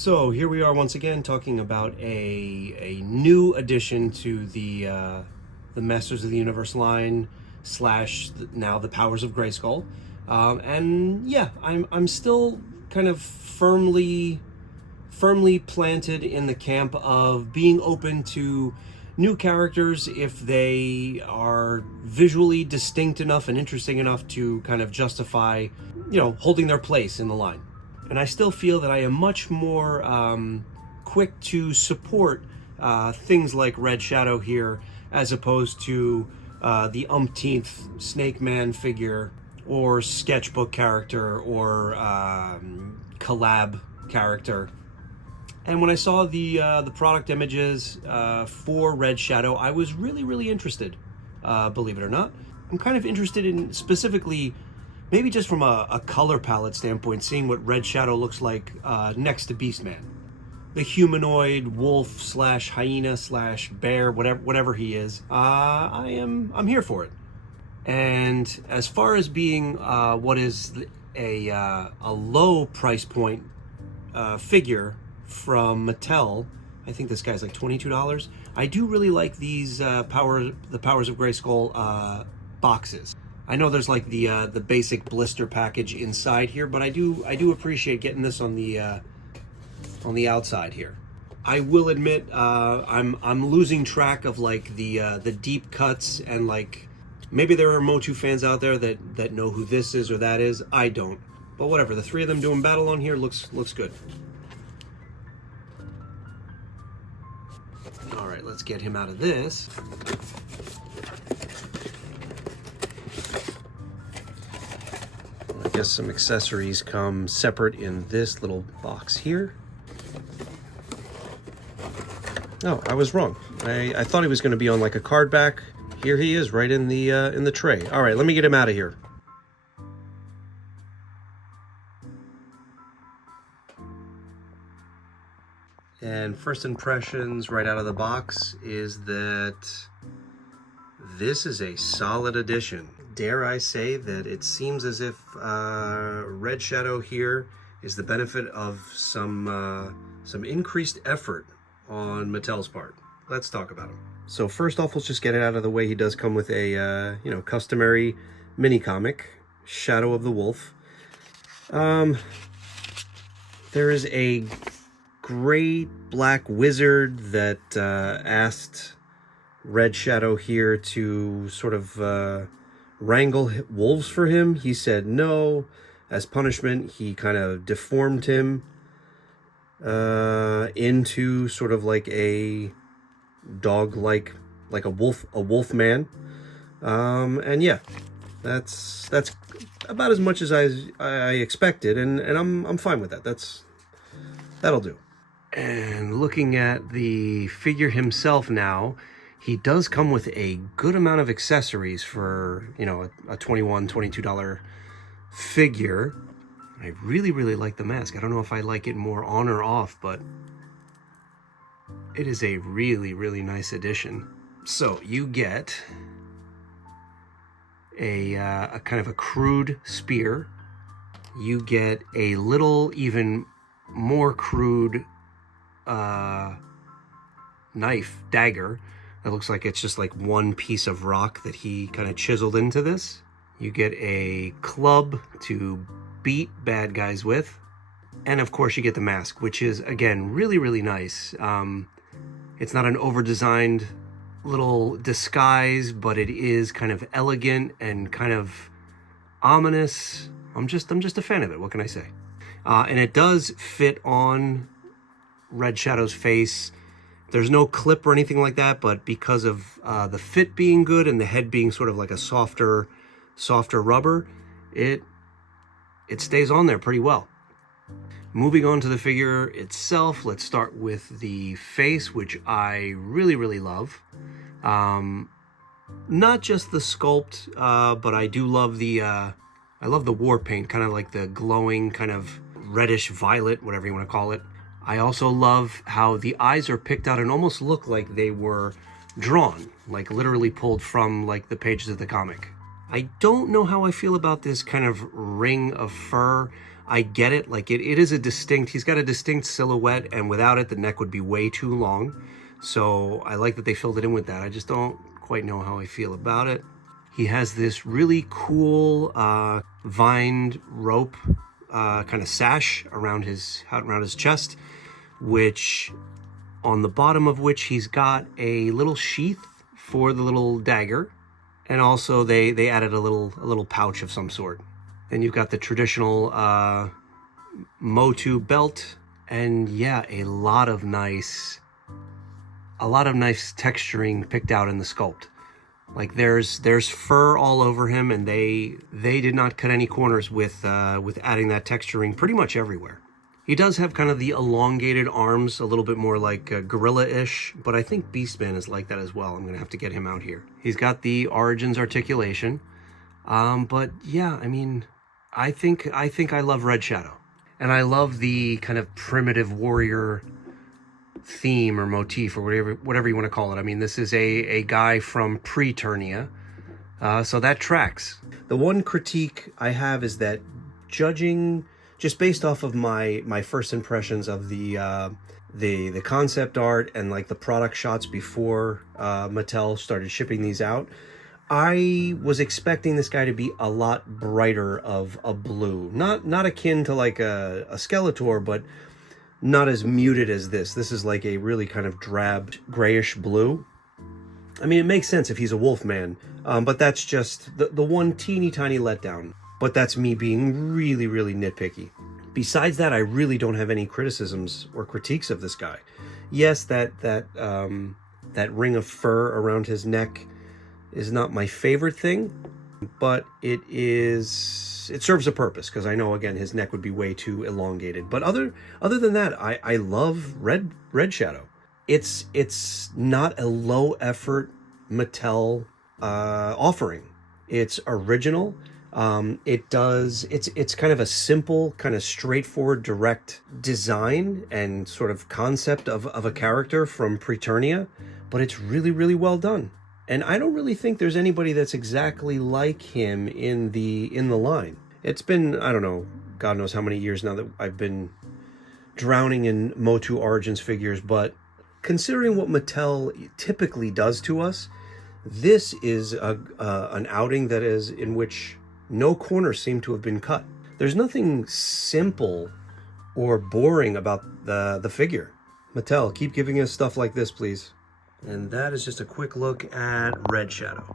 So here we are once again talking about a new addition to the Masters of the Universe line slash now the Powers of Grayskull, and yeah, I'm still kind of firmly planted in the camp of being open to new characters if they are visually distinct enough and interesting enough to kind of justify, holding their place in the line. And I still feel that I am much more quick to support things like Red Shadow here, as opposed to the umpteenth Snake Man figure or sketchbook character or collab character. And when I saw the product images for Red Shadow, I was really interested, believe it or not. I'm kind of interested in specifically, maybe just from a color palette standpoint, seeing what Red Shadow looks like next to Beastman. The humanoid wolf slash hyena slash bear, whatever he is, I'm here for it. And as far as being what is a low price point figure from Mattel, I think this guy's like $22. I do really like these the Powers of Grayskull boxes. I know there's like the basic blister package inside here, but I do appreciate getting this on the outside here. I will admit I'm losing track of like the deep cuts, and like maybe there are MOTU fans out there that know who this is or that is. I don't, but whatever. The three of them doing battle on here looks good. All right, let's get him out of this. I guess some accessories come separate in this little box here. Oh, I was wrong. I thought he was going to be on like a card back. Here he is, right in the tray. All right, let me get him out of here. And first impressions right out of the box is that this is a solid addition. Dare I say that it seems as if Red Shadow here is the benefit of some increased effort on Mattel's part. Let's talk about him. So first off, let's just get it out of the way. He does come with a customary mini comic, Shadow of the Wolf. There is a great black wizard that asked Red Shadow here to sort of wrangle wolves for him. He said no. As punishment, he kind of deformed him into sort of like a dog, like a wolf man. And yeah, that's about as much as I expected, and I'm fine with that. That'll do. And looking at the figure himself now, he does come with a good amount of accessories for, a $21, $22 figure. I really like the mask. I don't know if I like it more on or off, but it is a really nice addition. So you get a kind of a crude spear. You get a little even more crude knife, dagger, that looks like it's just like one piece of rock that he kind of chiseled into this. You get a club to beat bad guys with, and of course you get the mask, which is again really nice. It's not an over-designed little disguise, but it is kind of elegant and kind of ominous. I'm just a fan of it. What can I say? And it does fit on Red Shadow's face. There's no clip or anything like that, but because of the fit being good and the head being sort of like a softer rubber, it stays on there pretty well. Moving on to the figure itself, let's start with the face, which I really love. Not just the sculpt, but I do love I love the war paint, kind of like the glowing kind of reddish violet, whatever you want to call it. I also love how the eyes are picked out and almost look like they were drawn, like literally pulled from like the pages of the comic. I don't know how I feel about this kind of ring of fur. I get it. Like it is a distinct, he's got a distinct silhouette, and without it, the neck would be way too long. So I like that they filled it in with that. I just don't quite know how I feel about it. He has this really cool vined rope kind of sash around his chest, which on the bottom of which he's got a little sheath for the little dagger, and also they added a little pouch of some sort. Then you've got the traditional MOTU belt, and yeah, a lot of nice texturing picked out in the sculpt. Like there's fur all over him, and they did not cut any corners with adding that texturing pretty much everywhere. He does have kind of the elongated arms, a little bit more like gorilla-ish, but I think Beastman is like that as well. I'm gonna have to get him out here. He's got the Origins articulation, but yeah, I mean, I think I love Red Shadow, and I love the kind of primitive warrior theme or motif or whatever you want to call it. I mean, this is a guy from Preternia, so that tracks. The one critique I have is that, judging just based off of my first impressions of the concept art and like the product shots before Mattel started shipping these out, I was expecting this guy to be a lot brighter of a blue, not akin to like a Skeletor, but not as muted as this. This is like a really kind of drab grayish blue. I mean, it makes sense if he's a Wolfman, but that's just the one teeny tiny letdown. But that's me being really, really nitpicky. Besides that, I really don't have any criticisms or critiques of this guy. Yes, that ring of fur around his neck is not my favorite thing, but it serves a purpose, because I know, again, his neck would be way too elongated. But other than that, I love Red Shadow. It's not a low effort Mattel offering. It's original. It's kind of a simple, kind of straightforward, direct design and sort of concept of a character from Preternia, but it's really, really well done. And I don't really think there's anybody that's exactly like him in the line. It's been, I don't know, God knows how many years now that I've been drowning in MOTU Origins figures, but considering what Mattel typically does to us, this is an outing that is in which no corners seem to have been cut. There's nothing simple or boring about the figure. Mattel, keep giving us stuff like this, please. And that is just a quick look at Red Shadow.